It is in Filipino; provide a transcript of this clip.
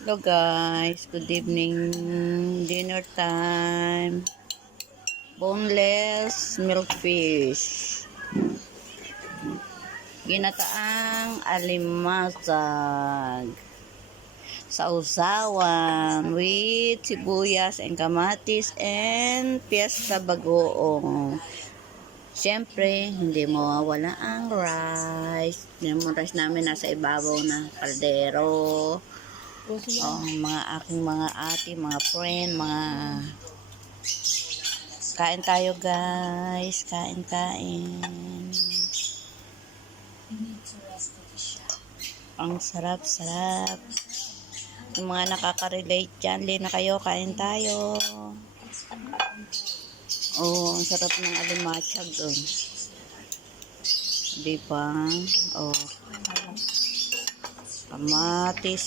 Hello guys, good evening, dinner time, boneless milkfish, ginataang alimasag, sausawan with sibuyas and kamatis and piyesta bagoong. Siyempre, hindi mawawala ang rice. Yung rice namin nasa ibabaw na kaldero. Mga aking mga ate, mga friend, mga kain tayo guys, kain. Ang sarap. Yung mga nakaka-relate dyan, li na kayo, kain tayo. Ang sarap ng alimatsyag doon. Diba? Kamatis.